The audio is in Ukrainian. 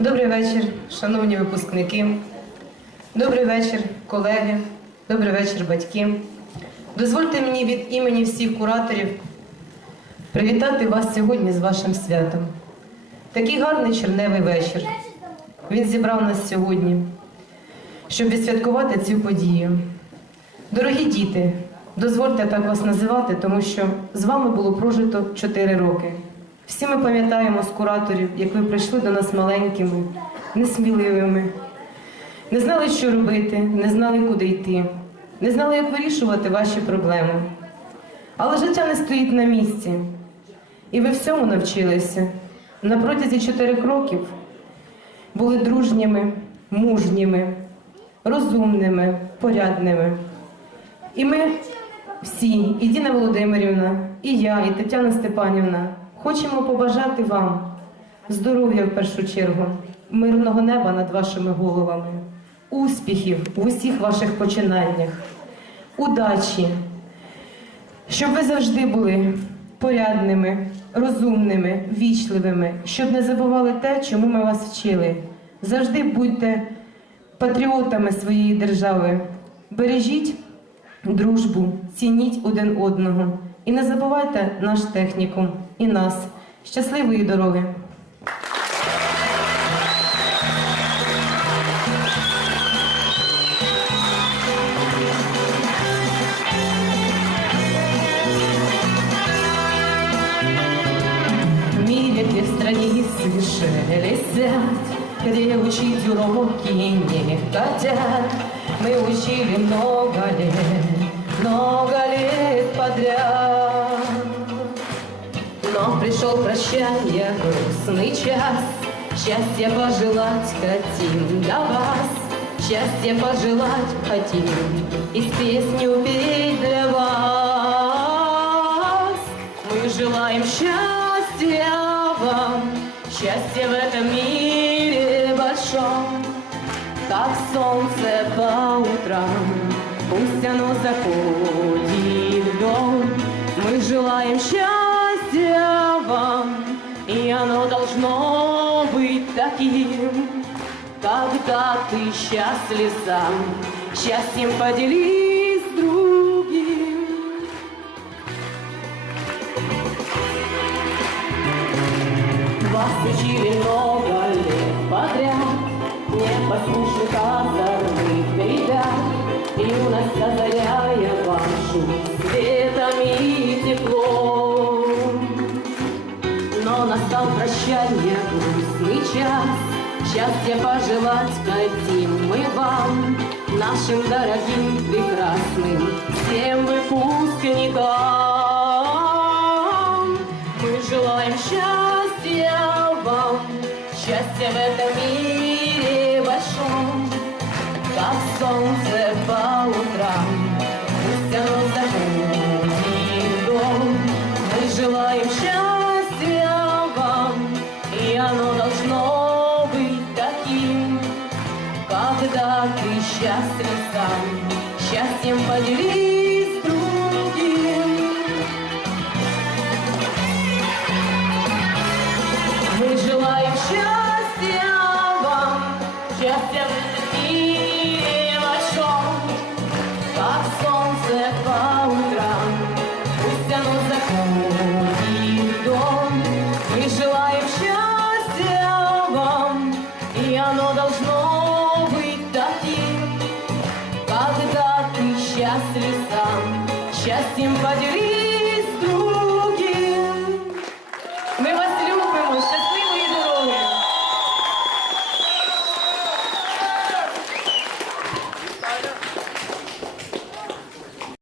Добрий вечір, шановні випускники. Добрий вечір, колеги. Добрий вечір, батьки. Дозвольте мені від імені всіх кураторів привітати вас сьогодні з вашим святом. Такий гарний черневий вечір. Він зібрав нас сьогодні, щоб відсвяткувати цю подію. Дорогі діти, дозвольте так вас називати, тому що з вами було прожито 4 роки. Всі ми пам'ятаємо з кураторів, як ви прийшли до нас маленькими, несміливими, не знали, що робити, не знали, куди йти, не знали, як вирішувати ваші проблеми. Але життя не стоїть на місці, і ви всьому навчилися. На протязі чотирьох років були дружніми, мужніми, розумними, порядними. І ми всі, і Діна Володимирівна, і я, і Тетяна Степанівна, хочемо побажати вам здоров'я в першу чергу, мирного неба над вашими головами, успіхів в усіх ваших починаннях, удачі, щоб ви завжди були порядними, розумними, вічливими, щоб не забували те, чому ми вас вчили. Завжди будьте патріотами своєї держави. Бережіть дружбу, цініть один одного. І не забувайте наш технікум і нас. Щасливої дороги! В мире, где страницы шелестят, Где учить уроки не хотят, Мы учили много лет, много лет подряд. Пришел прощание грустный час, Счастья пожелать хотим для вас, Счастья пожелать хотим, И песню петь для вас. Мы желаем счастья вам, счастья в этом мире большом, как солнце по утрам, пусть оно заходит и оно должно быть таким, когда ты счастлив сам, счастьем поделись с другим. Вас учили много лет подряд, Непослушных озорных ребят, Юность озаряя настал прощание грустный час, Счастья пожелать хотим мы вам, Нашим дорогим, прекрасным, всем выпускникам. Мы желаем счастья вам, счастья в этом мире большом, как солнце когда ты счастлив сам, счастьем поделись другим. Мы желаем счастья вам, счастья в этом мире большом, как сам, счастьем поделись.